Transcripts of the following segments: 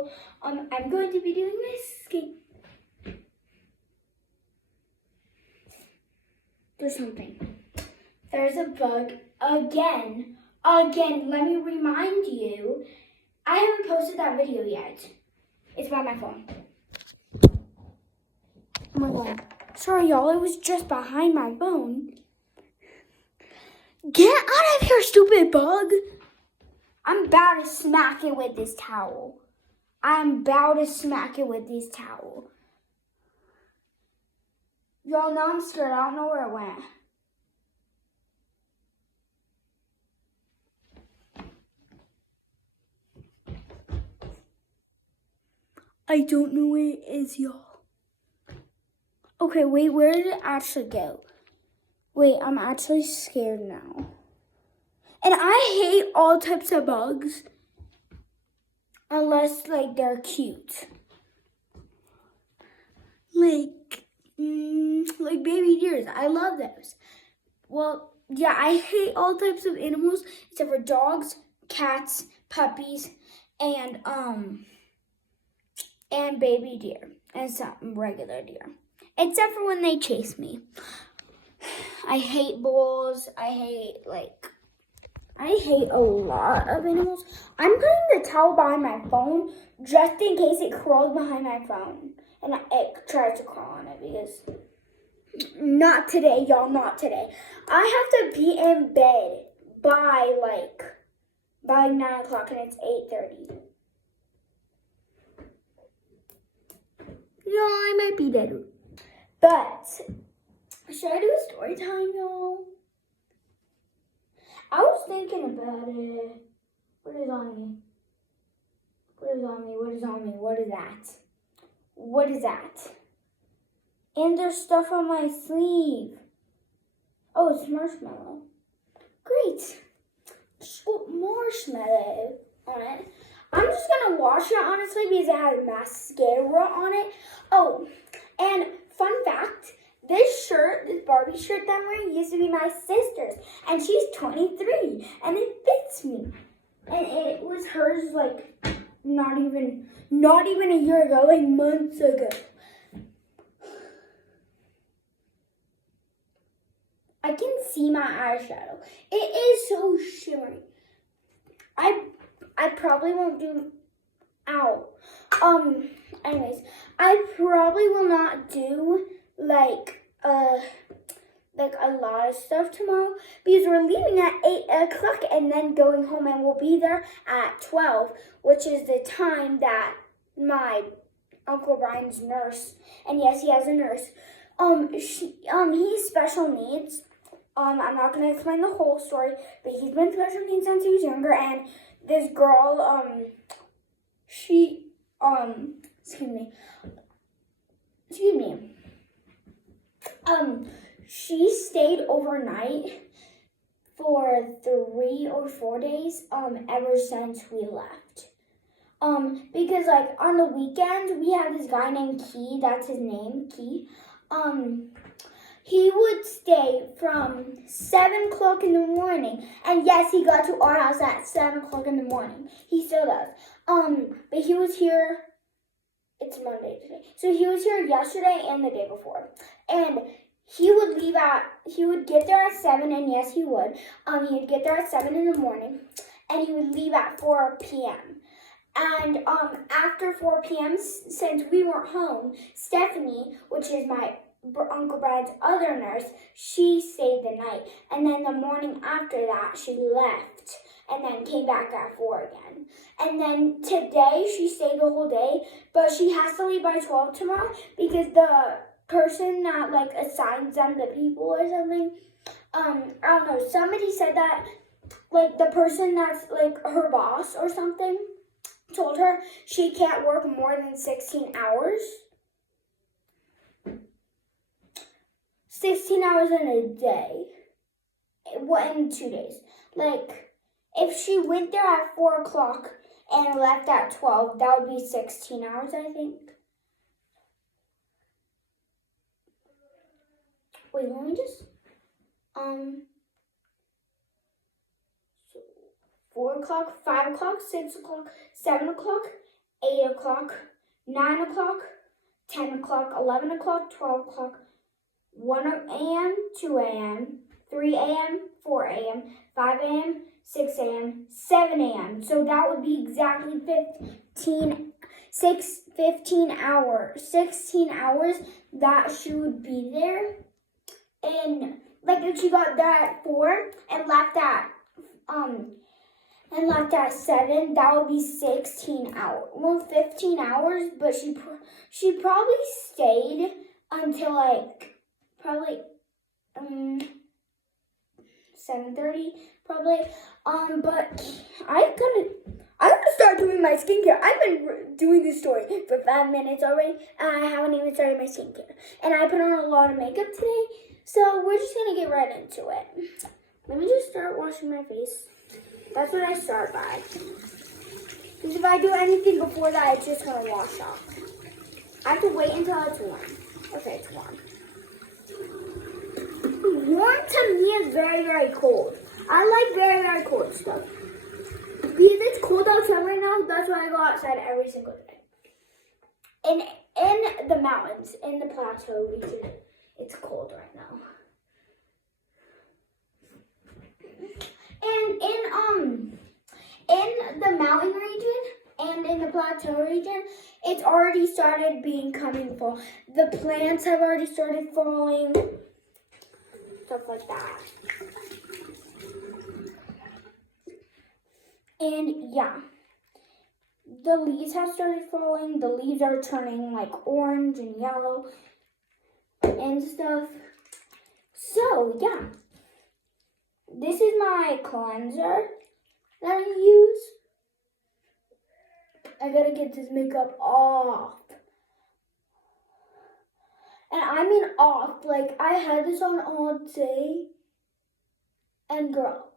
video. I'm going to be doing my skate. There's something. There's a bug again. Let me remind you, I haven't posted that video yet. It's by my phone. Oh my god. Sorry, y'all. It was just behind my phone. Get out of here, stupid bug. I'm about to smack it with this towel. Y'all know I'm scared. I don't know where it went. I don't know where it is, y'all. Okay, wait, where did it actually go? Wait, I'm actually scared now. And I hate all types of bugs. Unless, like, they're cute. Like baby deers. I love those. Well, yeah, I hate all types of animals except for dogs, cats, puppies, and baby deer. And some regular deer. Except for when they chase me. I hate bulls. I hate a lot of animals. I'm putting the towel behind my phone just in case it crawls behind my phone. And it tries to crawl on it because... Not today, y'all, not today. I have to be in bed by 9 o'clock and it's 8:30. Yeah, I might be dead. But, should I do a story time, y'all? I was thinking about it. What is on me? What is that? And there's stuff on my sleeve. Oh, it's marshmallow. Great. Just put marshmallow on it. I'm just going to wash it, honestly, because it has mascara on it. Oh, and fun fact, this Barbie shirt that I'm wearing used to be my sister's. And she's 23, and it fits me. And it was hers, not even a year ago, months ago. I can see my eyeshadow. It is so shimmery. I probably won't do, anyways, I probably will not do, a lot of stuff tomorrow because we're leaving at 8 o'clock and then going home, and we'll be there at 12, which is the time that my Uncle Brian's nurse, and yes, he has a nurse, he's special needs. I'm not going to explain the whole story, but he's been special needs since he was younger, and this girl, she stayed overnight for 3 or 4 days, ever since we left. Because, on the weekend, we have this guy named Key, that's his name, Key, he would stay from 7 o'clock in the morning. And yes, he got to our house at 7 o'clock in the morning. He still does. But he was here, it's Monday today. So he was here yesterday and the day before. And he would get there at 7, and yes, he would. He would get there at 7 in the morning, and he would leave at 4 p.m. And after 4 p.m., since we weren't home, Stephanie, which is my Uncle Brian's other nurse, she stayed the night. And then the morning after that, she left and then came back at 4 again. And then today, she stayed the whole day, but she has to leave by 12 tomorrow because the person that, assigns them the people or something, I don't know, somebody said that, the person that's, her boss or something told her she can't work more than 16 hours. 16 hours in a day. What, in 2 days? If she went there at 4 o'clock and left at 12, that would be 16 hours, I think. Wait, let me just, 4 o'clock, 5 o'clock, 6 o'clock, 7 o'clock, 8 o'clock, 9 o'clock, 10 o'clock, 11 o'clock, 12 o'clock, 1 a.m., 2 a.m., 3 a.m., 4 a.m., 5 a.m., 6 a.m., 7 a.m. So that would be exactly 15 hours. 16 hours that she would be there. And like if she got there at 4 and left at 7, that would be 16 hours. Well, 15 hours, but she probably stayed until like probably 7:30 probably. But I gotta start doing my skincare. I've been doing this story for 5 minutes already, and I haven't even started my skincare. And I put on a lot of makeup today, so we're just gonna get right into it. Let me just start washing my face. That's what I start by. Because if I do anything before that, it's just gonna wash off. I have to wait until it's warm. Okay, it's warm. Warm to me is very, very cold. I like very, very cold stuff. Because it's cold outside right now, that's why I go outside every single day. In the mountains, in the plateau region, it's cold right now. And in the mountain region and in the plateau region, it's already started becoming fall. The plants have already started falling, stuff like that. And yeah, the leaves have started falling. The leaves are turning like orange and yellow and stuff. So yeah, this is my cleanser that I use. I gotta get this makeup off. And I mean off, like I had this on all day. And girl,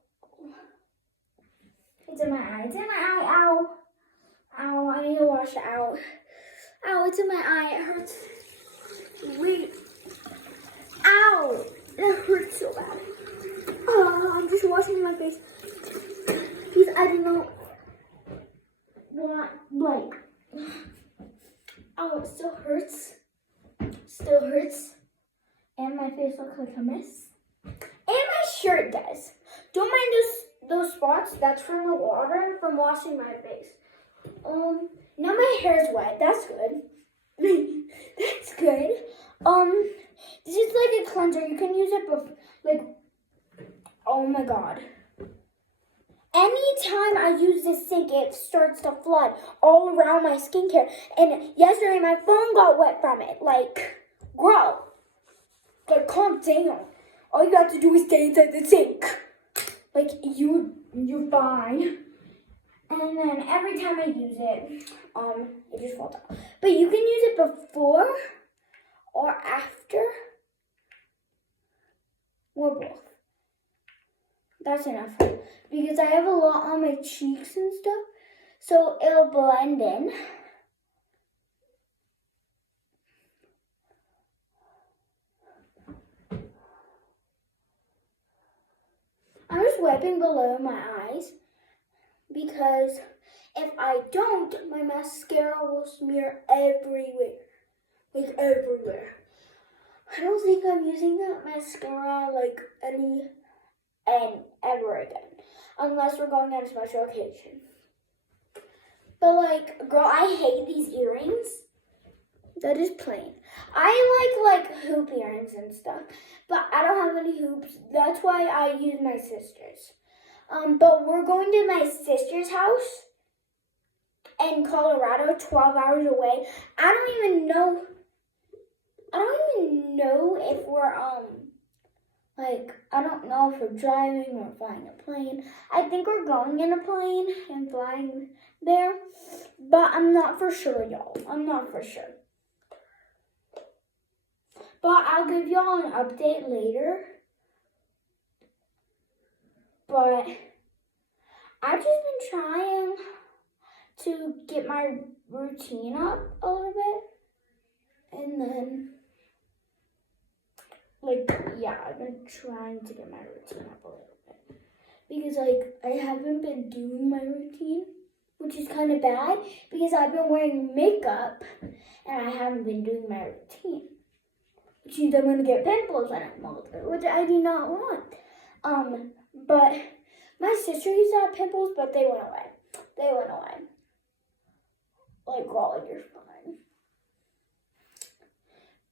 it's in my eye, it's in my eye, ow. Ow, I need to wash it out. Ow, it's in my eye, it hurts. Wait. Ow, that hurts so bad. Oh, I'm just washing my face. Because I don't know what, like, oh, it still hurts. Still hurts. And my face looks like a mess. And my shirt does. Don't mind those spots. That's from the water from washing my face. Now my hair's wet. That's good. That's good. This is like a cleanser. You can use it like, oh my god. Anytime I use this sink, it starts to flood all around my skincare. And yesterday, my phone got wet from it. Like, girl, like, calm down. All you have to do is stay inside the sink. Like, you're fine. And then every time I use it, it just falls out. But you can use it before or after, or both. That's enough. Because I have a lot on my cheeks and stuff, so it'll blend in. I'm just wiping below my eyes because if I don't, my mascara will smear everywhere. Like everywhere. I don't think I'm using that mascara like ever again. Unless we're going on a special occasion. But like, girl, I hate these earrings. That is plain. I like hoop earrings and stuff. But I don't have any hoops. That's why I use my sister's. But we're going to my sister's house in Colorado, 12 hours away. I don't even know if we're I don't know if we're driving or flying a plane. I think we're going in a plane and flying there. But I'm not for sure, y'all. I'm not for sure. But I'll give y'all an update later. But I've just been trying to get my routine up a little bit. And then, I've been trying to get my routine up a little bit. Because, I haven't been doing my routine which is kind of bad because I've been wearing makeup and I haven't been doing my routine. Which means I'm going to get pimples when I'm older, which I do not want. But my sister used to have pimples, but they went away. They went away. Like, girl, you're fine.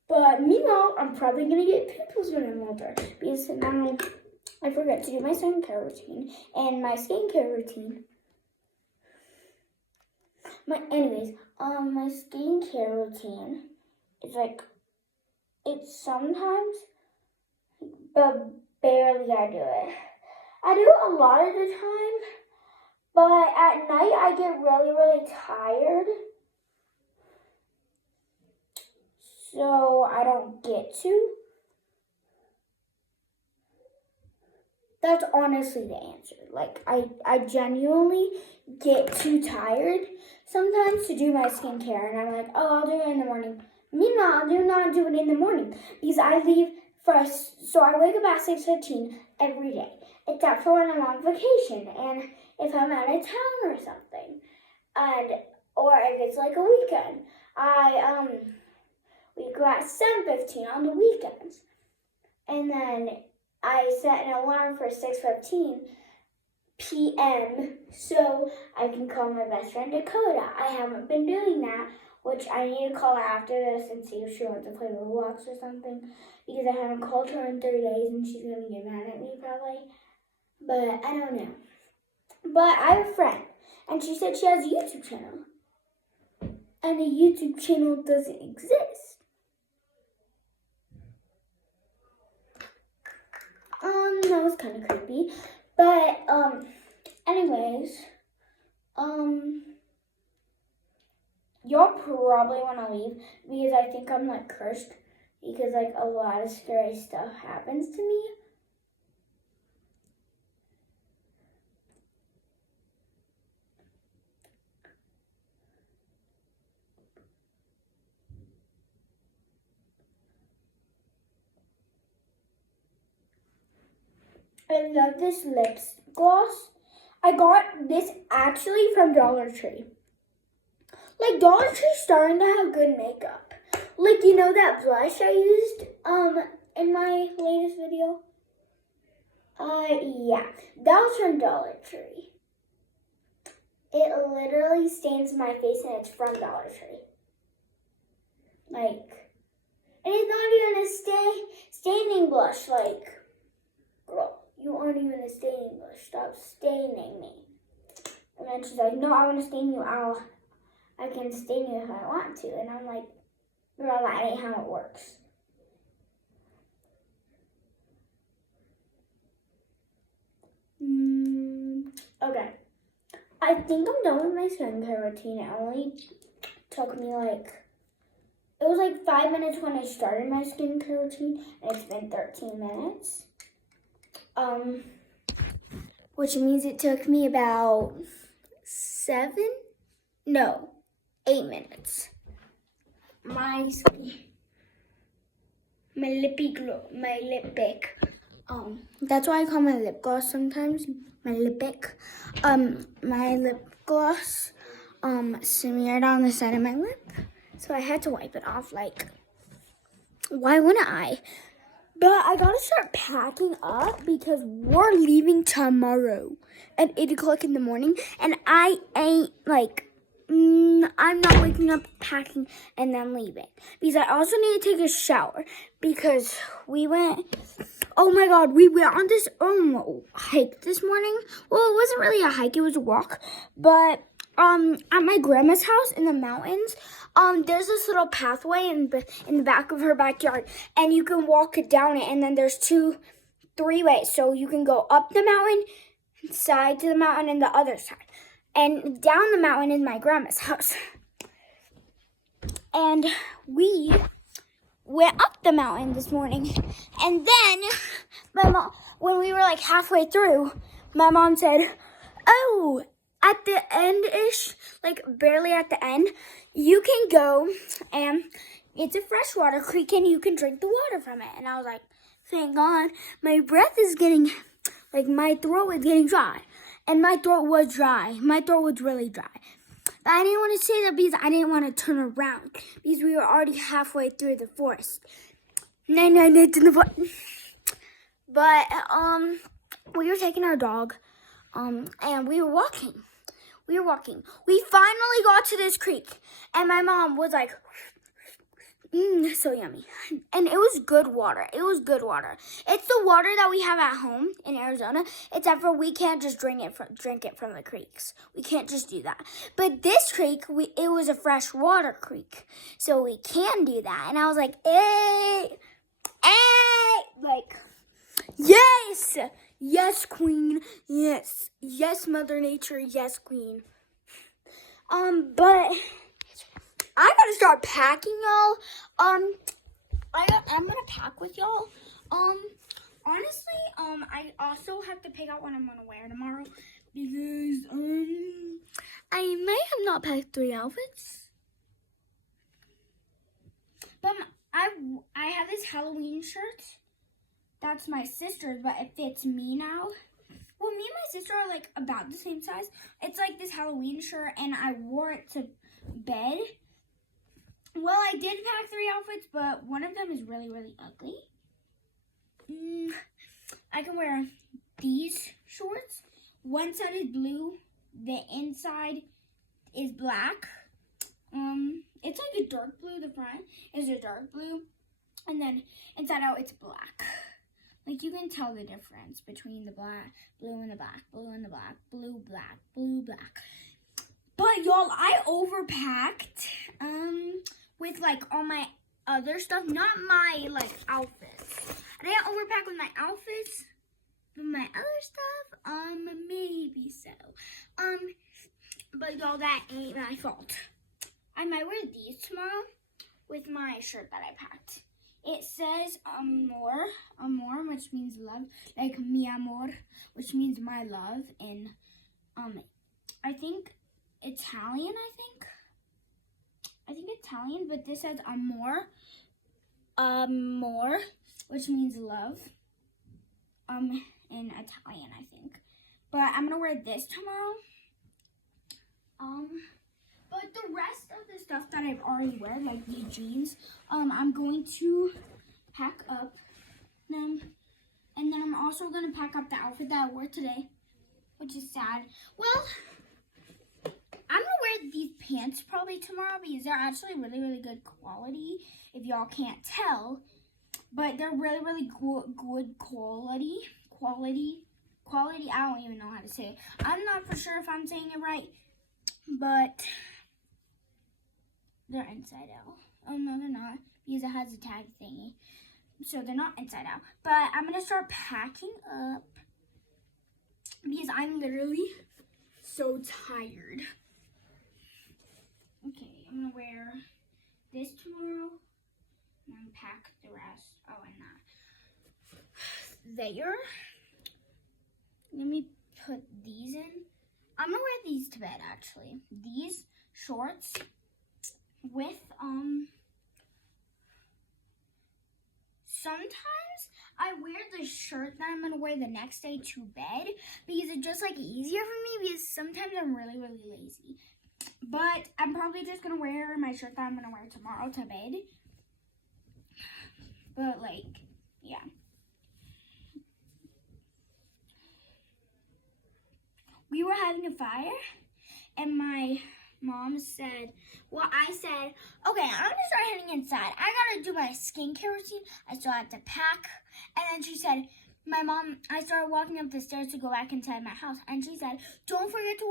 But meanwhile, I'm probably going to get pimples when I'm older because now I forgot to do my skincare routine and my skincare routine. My skincare routine is like, it's sometimes, but barely I do it. I do it a lot of the time, but at night I get really, really tired. So I don't get to. That's honestly the answer. Like, I genuinely get too tired sometimes to do my skincare. And I'm like, oh, I'll do it in the morning. Meanwhile, I do not do it in the morning because I leave first. So I wake up at 6:15 every day, except for when I'm on vacation and if I'm out of town or something, or if it's like a weekend. We go at 7:15 on the weekends, and then I set an alarm for 6:15 p.m. so I can call my best friend Dakota. I haven't been doing that, which I need to call her after this and see if she wants to play Roblox or something, because I haven't called her in 3 days and she's going to get mad at me probably. But I don't know. But I have a friend, and she said she has a YouTube channel. And the YouTube channel doesn't exist. That was kind of creepy. But, anyways, y'all probably want to leave because I think I'm, like, cursed because, like, a lot of scary stuff happens to me. I love this lip gloss. I got this actually from Dollar Tree. Like, Dollar Tree's starting to have good makeup. Like, you know that blush I used in my latest video? Yeah. That was from Dollar Tree. It literally stains my face and it's from Dollar Tree. Like, and it's not even a staining blush. Like, girl, you aren't even a staining blush. Stop staining me. And then she's like, no, I want to stain you. I can stain you if I want to. And I'm like, girl, that ain't how it works. Okay. I think I'm done with my skincare routine. It only took me it was like 5 minutes when I started my skincare routine, and it's been 13 minutes. Which means it took me about 8 minutes. My lip pick. That's why I call my lip gloss sometimes my lip pick. My lip gloss smeared on the side of my lip, so I had to wipe it off. Like, why wouldn't I? But I gotta start packing up because we're leaving tomorrow at 8 o'clock in the morning, and I ain't I'm not waking up, packing, and then leaving. Because I also need to take a shower because we went on this hike this morning. Well, it wasn't really a hike, it was a walk. But at my grandma's house in the mountains, there's this little pathway in the back of her backyard, and you can walk down it, and then there's 3 ways. So you can go up the mountain, side to the mountain, and the other side. And down the mountain is my grandma's house. And we went up the mountain this morning. And then my mom, when we were like halfway through, my mom said, oh, at the end-ish, like barely at the end, you can go and it's a freshwater creek and you can drink the water from it. And I was like, thank God, my breath is getting, my throat is getting dry. and my throat was dry. My throat was really dry. But I didn't want to say that because I didn't want to turn around because we were already halfway through the forest. But we were taking our dog, and we were walking. We finally got to this creek, and my mom was like, so yummy. And it was good water. It's the water that we have at home in Arizona, except for we can't just drink it from the creeks. We can't just do that. But this creek, it was a freshwater creek, so we can do that. And I was like, hey, like, yes, queen, yes, Mother Nature, yes, queen. But I gotta start packing, y'all. I'm gonna pack with y'all. Honestly, I also have to pick out what I'm gonna wear tomorrow because I may have not packed 3 outfits. But I have this Halloween shirt. That's my sister's, but it fits me now. Well, me and my sister are like about the same size. It's like this Halloween shirt, and I wore it to bed. Well, I did pack 3 outfits, but one of them is really, really ugly. I can wear these shorts. One side is blue. The inside is black. It's like a dark blue. The front is a dark blue. And then inside out, it's black. Like, you can tell the difference between the black, blue and the black, blue and the black, blue, black, blue, black. But, y'all, I overpacked, with, like, all my other stuff. Not my, like, outfits. I didn't overpack with my outfits, but my other stuff, maybe so. But, y'all, that ain't my fault. I might wear these tomorrow with my shirt that I packed. It says amor, which means love, like mi amor, which means my love, in I think Italian. I think Italian, but this says amor, which means love, in Italian, I think. But I'm gonna wear this tomorrow. But the rest of the stuff that I've already worn, like these jeans, I'm going to pack up them. And then I'm also going to pack up the outfit that I wore today, which is sad. Well, I'm going to wear these pants probably tomorrow because they're actually really, really good quality, if y'all can't tell. But they're really, really good quality. I don't even know how to say it. I'm not for sure if I'm saying it right, but they're inside out. Oh, no, they're not, because it has a tag thingy. So they're not inside out. But I'm going to start packing up because I'm literally so tired. Okay, I'm going to wear this tomorrow. And then pack the rest. Oh, and that. There. Let me put these in. I'm going to wear these to bed, actually. These shorts with, sometimes I wear the shirt that I'm going to wear the next day to bed because it's just, like, easier for me because sometimes I'm really, really lazy. But I'm probably just going to wear my shirt that I'm going to wear tomorrow to bed. But, like, yeah. We were having a fire, and my mom said, well, I said, okay, I'm going to start heading inside. I got to do my skincare routine. I still have to pack. And then she said, I started walking up the stairs to go back inside my house. And she said, don't forget to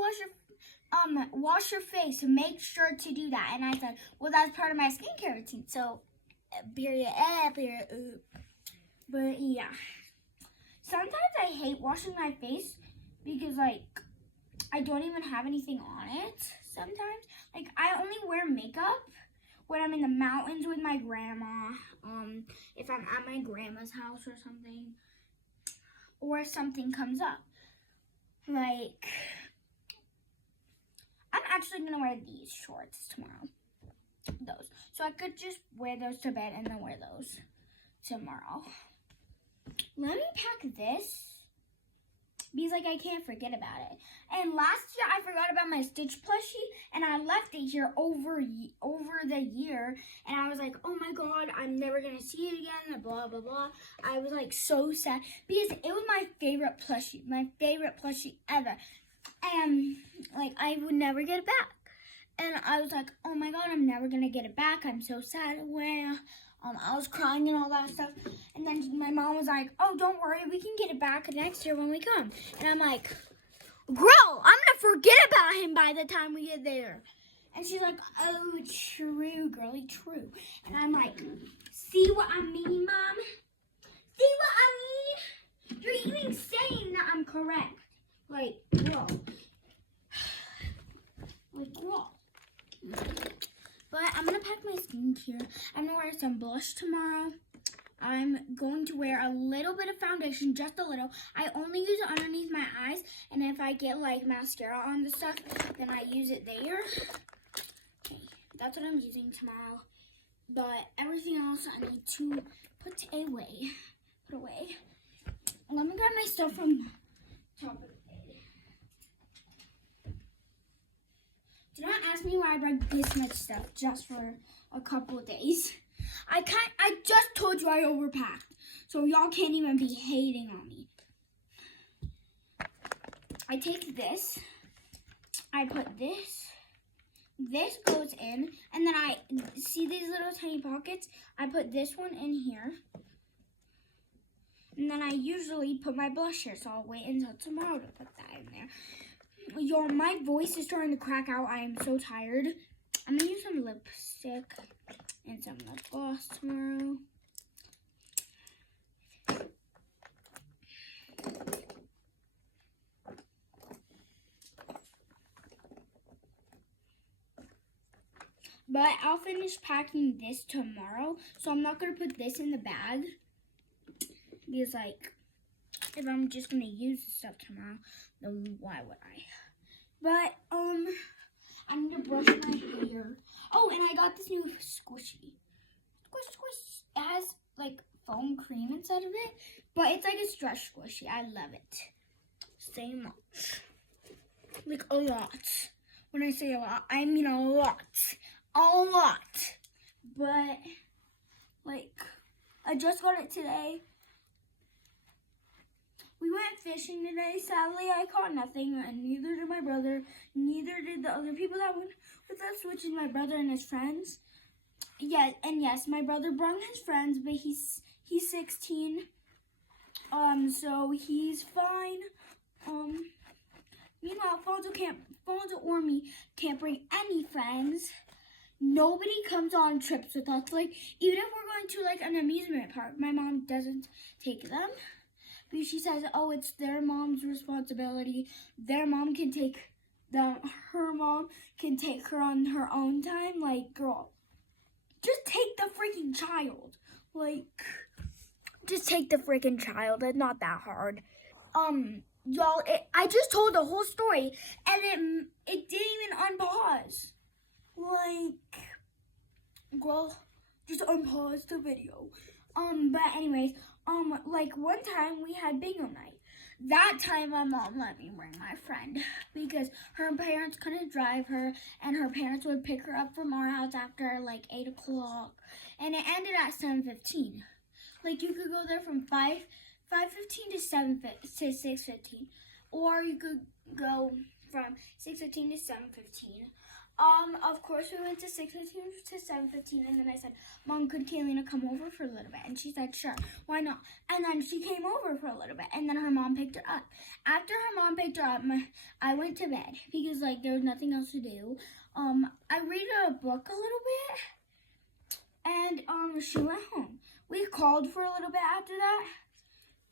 wash your face. Make sure to do that. And I said, well, that's part of my skincare routine. So, period. But, yeah. Sometimes I hate washing my face because, like, I don't even have anything on it sometimes. Like, I only wear makeup when I'm in the mountains with my grandma, if I'm at my grandma's house or something, or if something comes up. Like, I'm actually going to wear these shorts tomorrow. Those. So I could just wear those to bed and then wear those tomorrow. Let me pack this. because like I can't forget about it. And last year I forgot about my Stitch plushie, and I left it here over the year, and I was like, oh my god, I'm never gonna see it again, and blah blah blah. I was like so sad because it was my favorite plushie ever, and like I would never get it back. And I was like, oh my god, I'm never gonna get it back. I'm so sad. When I was crying and all that stuff. And then my mom was like, oh, don't worry, we can get it back next year when we come. And I'm like, girl, I'm gonna forget about him by the time we get there. And she's like, oh, true, girly, true. And I'm like, see what I mean, Mom? See what I mean? You're even saying that I'm correct. Like, girl. Like, girl. But I'm going to pack my skincare. I'm going to wear some blush tomorrow. I'm going to wear a little bit of foundation, just a little. I only use it underneath my eyes. And if I get like mascara on the stuff, then I use it there. Okay, that's what I'm using tomorrow. But everything else I need to put away. Let me grab my stuff from top of the bed. Do not ask me why I brought this much stuff just for a couple of days. I just told you I overpacked, so y'all can't even be hating on me. I take this, I put this goes in, and then I see these little tiny pockets. I put this one in here, and then I usually put my blusher, so I'll wait until tomorrow to put that in there. Y'all, my voice is starting to crack out. I am so tired. I'm going to use some lipstick and some lip gloss tomorrow. But I'll finish packing this tomorrow. So I'm not going to put this in the bag. Because, like, if I'm just going to use this stuff tomorrow, then why would I? But, I need to brush my hair. Oh, and I got this new squishy. Squish. It has, like, foam cream inside of it. But it's like a stretch squishy. I love it. So much. Like, a lot. When I say a lot, I mean a lot. A lot. But, like, I just got it today. We went fishing today. Sadly, I caught nothing, and neither did my brother. Neither did the other people that went with us, which is my brother and his friends. Yeah, and yes, my brother brought his friends, but he's 16. So he's fine. Meanwhile, Fonzo or me can't bring any friends. Nobody comes on trips with us. Like, even if we're going to like an amusement park, my mom doesn't take them. Because she says, oh, it's their mom's responsibility. Their mom can take them. Her mom can take her on her own time. Like, girl, just take the freaking child. Like, just take the freaking child. It's not that hard. Y'all, I just told the whole story, and it didn't even unpause. Like, girl, just unpause the video. But anyways, like one time we had bingo night. That time my mom let me bring my friend because her parents couldn't drive her, and her parents would pick her up from our house after like 8 o'clock, and it ended at 7:15. Like, you could go there from 5:15 to 6:15, or you could go from 6:15 to 7:15. Of course, we went to 6:15 to 7:15, and then I said, Mom, could Kaylina come over for a little bit? And she said, sure, why not? And then she came over for a little bit, and then her mom picked her up. After her mom picked her up, I went to bed because, like, there was nothing else to do. I read a book a little bit, and, she went home. We called for a little bit after that,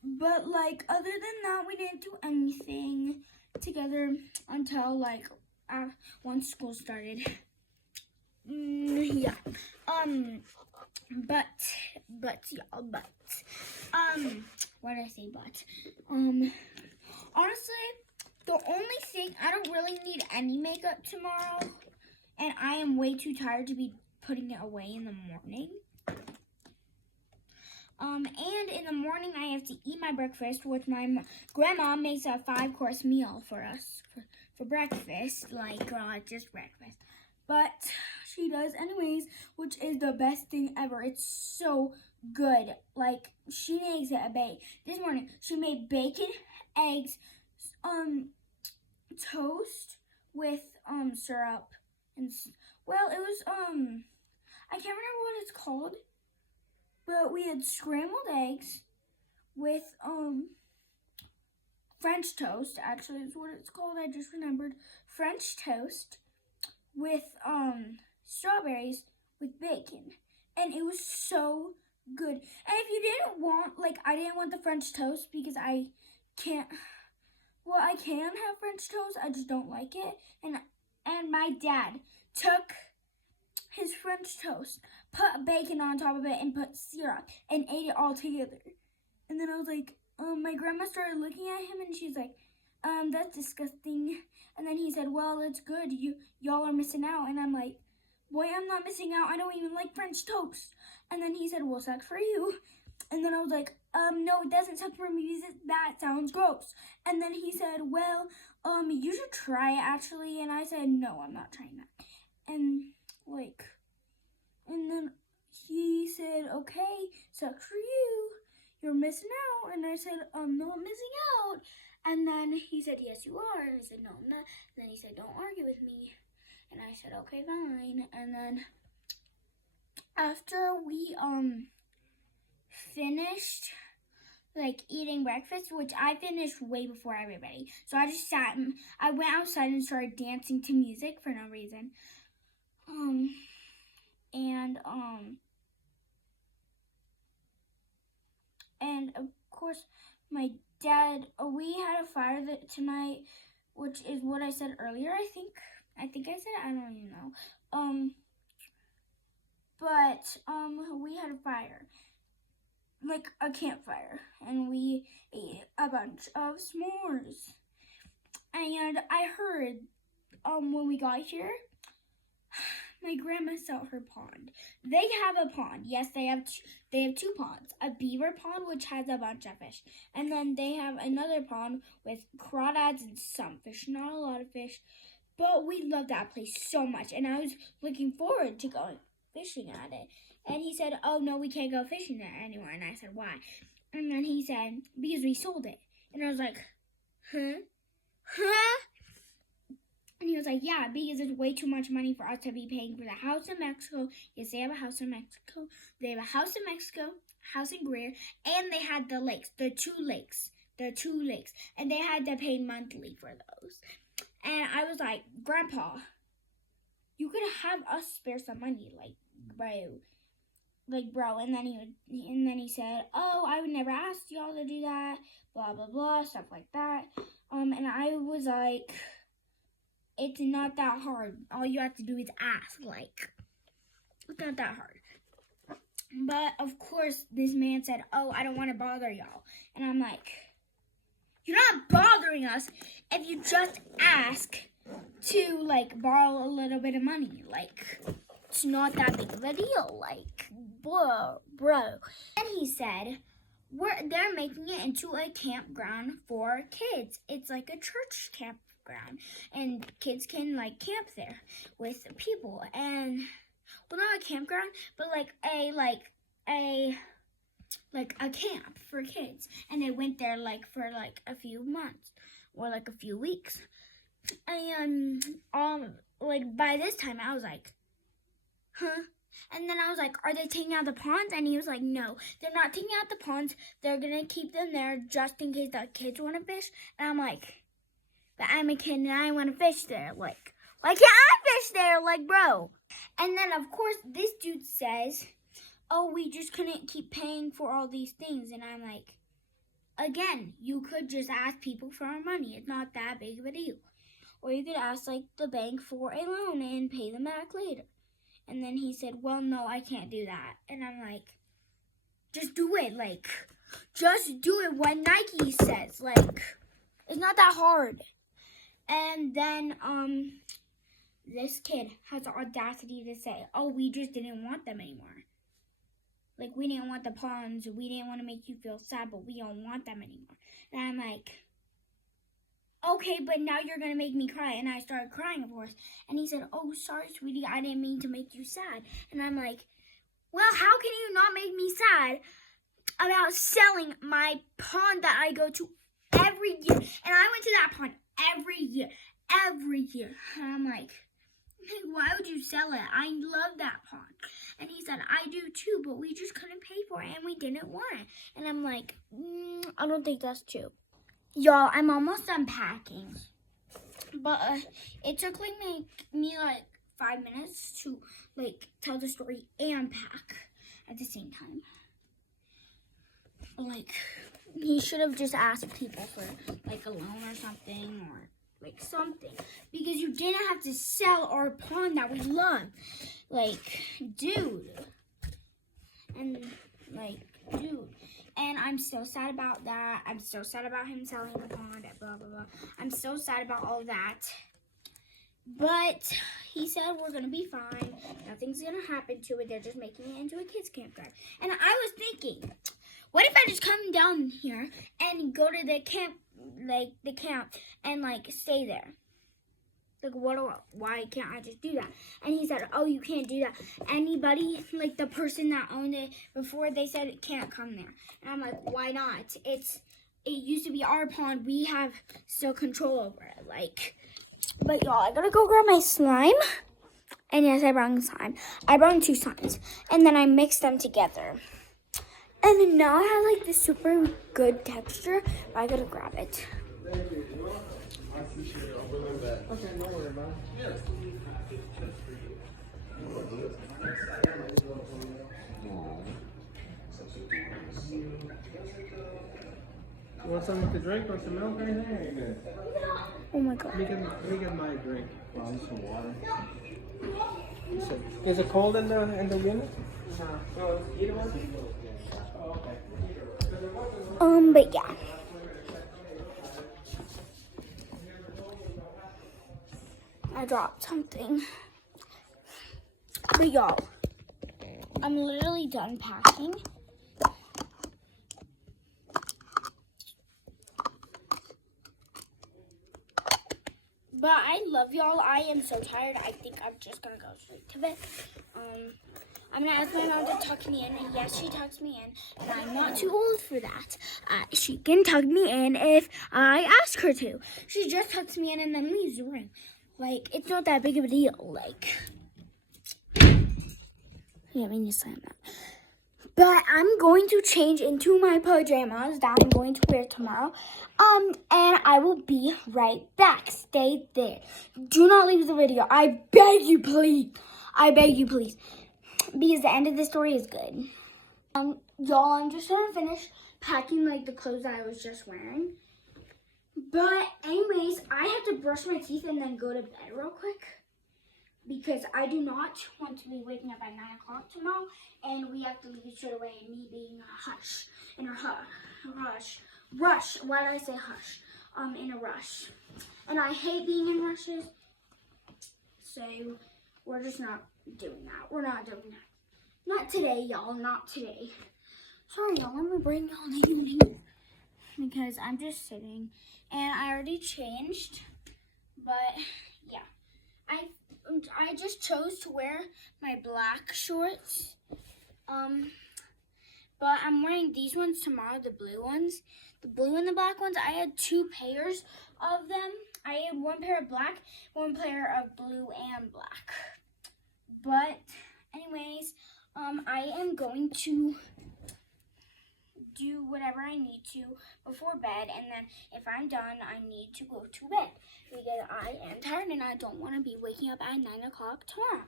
but, like, other than that, we didn't do anything together until, like, once school started. Yeah. Why did I say but? Honestly, the only thing, I don't really need any makeup tomorrow, and I am way too tired to be putting it away in the morning. And in the morning, I have to eat my breakfast, which my grandma makes a 5-course meal for us for breakfast, like just breakfast. But she does anyways, which is the best thing ever. It's so good. Like, she makes it a bake. This morning, she made bacon, eggs, toast with syrup, and well, it was I can't remember what it's called. But we had scrambled eggs with French toast, actually is what it's called. I just remembered. French toast with strawberries with bacon. And it was so good. And if you didn't want, like, I didn't want the French toast because I can't, well, I can have French toast, I just don't like it. And my dad took his French toast, put bacon on top of it, and put syrup, and ate it all together. And then I was like, my grandma started looking at him, and she's like, that's disgusting. And then he said, well, it's good. Y'all are missing out. And I'm like, boy, I'm not missing out. I don't even like French toast. And then he said, well, sucks for you. And then I was like, no, it doesn't suck for me because that sounds gross. And then he said, well, you should try it, actually. And I said, no, I'm not trying that. And then he said, okay, sucks for you. You're missing out. And I said, no, I'm missing out. And then he said, yes, you are. And I said, no, I'm not. And then he said, don't argue with me. And I said, okay, fine. And then after we finished like eating breakfast, which I finished way before everybody. So I just sat and I went outside and started dancing to music for no reason. And of course, my dad, we had a fire tonight, which is what I said earlier, I think I said it, I don't even know. But we had a fire, like a campfire, and we ate a bunch of s'mores. And I heard, when we got here, my grandma saw her pond. They have a pond. Yes, they have two ponds. A beaver pond, which has a bunch of fish. And then they have another pond with crawdads and some fish. Not a lot of fish. But we love that place so much. And I was looking forward to going fishing at it. And he said, oh, no, we can't go fishing there anymore. And I said, why? And then he said, because we sold it. And I was like, huh? And he was like, yeah, because it's way too much money for us to be paying for the house in Mexico. Yes, they have a house in Mexico. They have a house in Mexico, house in Greer, and they had the lakes, the two lakes. And they had to pay monthly for those. And I was like, Grandpa, you could have us spare some money, like, bro. And then he said, oh, I would never ask y'all to do that, blah, blah, blah, stuff like that. And I was like, it's not that hard. All you have to do is ask. Like, it's not that hard. But, of course, this man said, oh, I don't want to bother y'all. And I'm like, you're not bothering us if you just ask to, like, borrow a little bit of money. Like, it's not that big of a deal. Like, bro. And he said, they're making it into a campground for kids. It's like a church campground, and kids can like camp there with people, and well, not a campground, but like a camp for kids. And they went there like for like a few months or like a few weeks. And like by this time I was like, huh? And then I was like, are they taking out the ponds? And he was like, no, they're not taking out the ponds. They're going to keep them there just in case the kids want to fish. And I'm like, but I'm a kid and I want to fish there. Like, why can't I fish there? Like, bro. And then, of course, this dude says, oh, we just couldn't keep paying for all these things. And I'm like, again, you could just ask people for our money. It's not that big of a deal. Or you could ask, like, the bank for a loan and pay them back later. And then he said, well, no, I can't do that. And I'm like, just do it. Like, just do it what Nike says. Like, it's not that hard. And then, this kid has the audacity to say, oh, we just didn't want them anymore. like, we didn't want the ponds. We didn't want to make you feel sad, but we don't want them anymore. And I'm like, okay, but now you're going to make me cry. And I started crying, of course. And he said, oh, sorry, sweetie, I didn't mean to make you sad. And I'm like, well, how can you not make me sad about selling my pond that I go to every year? And I went to that pond every year. And I'm like, why would you sell it? I love that pond. And he said, I do too, but we just couldn't pay for it and we didn't want it. And I'm like, I don't think that's true. Y'all, I'm almost done packing. But it took me 5 minutes to tell the story and pack at the same time. Like, he should have just asked people for a loan or something, or something, because you didn't have to sell our pond that we love. Dude. And I'm so sad about that. I'm so sad about him selling the pond, blah, blah, blah. I'm so sad about all that. But he said we're going to be fine. Nothing's going to happen to it. They're just making it into a kids campground. And I was thinking, what if I just come down here and go to the camp, and stay there? Why can't I just do that? And he said, oh, you can't do that. Anybody, the person that owned it before, they said it can't come there. And I'm like, why not? It used to be our pond. We have still control over it. But y'all, I gotta go grab my slime. And yes, I brought slime. I brought 2 slimes. And then I mixed them together. And then now I have this super good texture. But I gotta grab it. Okay, no worry about it. You want something to drink or some milk or anything? Or you good? Oh my god. Let me get my drink. Some water. Is it cold in the unit? No. Either one? Oh, okay. But yeah. I dropped something. But y'all, I'm literally done packing. But I love y'all. I am so tired. I think I'm just going to go straight to bed. I'm going to ask my mom to tuck me in. And yes, she tucks me in. And I'm not too old for that. She can tuck me in if I ask her to. She just tucks me in and then leaves the room. It's not that big of a deal. Yeah, I mean, you slam that. But I'm going to change into my pajamas that I'm going to wear tomorrow. And I will be right back. Stay there. Do not leave the video. I beg you, please. I beg you, please. Because the end of the story is good. Y'all, I'm just going to finish packing, the clothes that I was just wearing. But anyways, I have to brush my teeth and then go to bed real quick. Because I do not want to be waking up at 9 o'clock tomorrow. And we have to leave straight away. Me being in a rush. Why did I say hush? In a rush. And I hate being in rushes. So we're just not doing that. We're not doing that. Not today, y'all. Not today. Sorry, y'all. I'm going to bring y'all the evening. Because I'm just sitting. And I already changed. But yeah. I just chose to wear my black shorts. But I'm wearing these ones tomorrow, the blue ones. The blue and the black ones, I had 2 pairs of them. I had 1 pair of black, 1 pair of blue and black. But anyways, I am going to do whatever I need to before bed, and then if I'm done, I need to go to bed because I am tired and I don't want to be waking up at 9 o'clock tomorrow.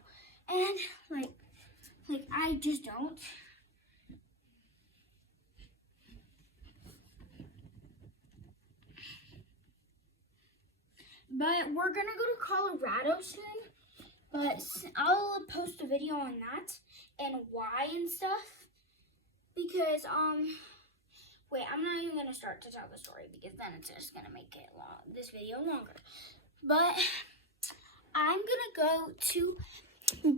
And I just don't. But we're gonna go to Colorado soon. But I'll post a video on that and why and stuff. Because wait, I'm not even gonna start to tell the story because then it's just gonna make it this video longer. But I'm gonna go to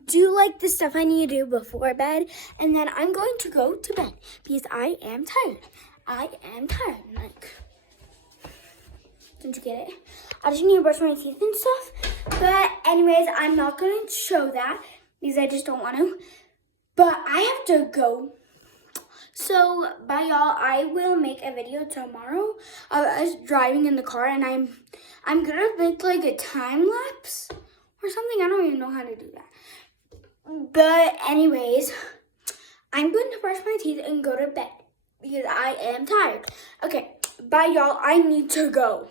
do like the stuff I need to do before bed, and then I'm going to go to bed because I am tired. I am tired. Like, didn't you get it? I just need to brush my teeth and stuff. But anyways, I'm not going to show that because I just don't want to. But I have to go. So bye y'all. I will make a video tomorrow of us driving in the car, and I'm gonna make like a time lapse or something. I don't even know how to do that. But anyways, I'm going to brush my teeth and go to bed because I am tired. Okay, bye y'all. I need to go.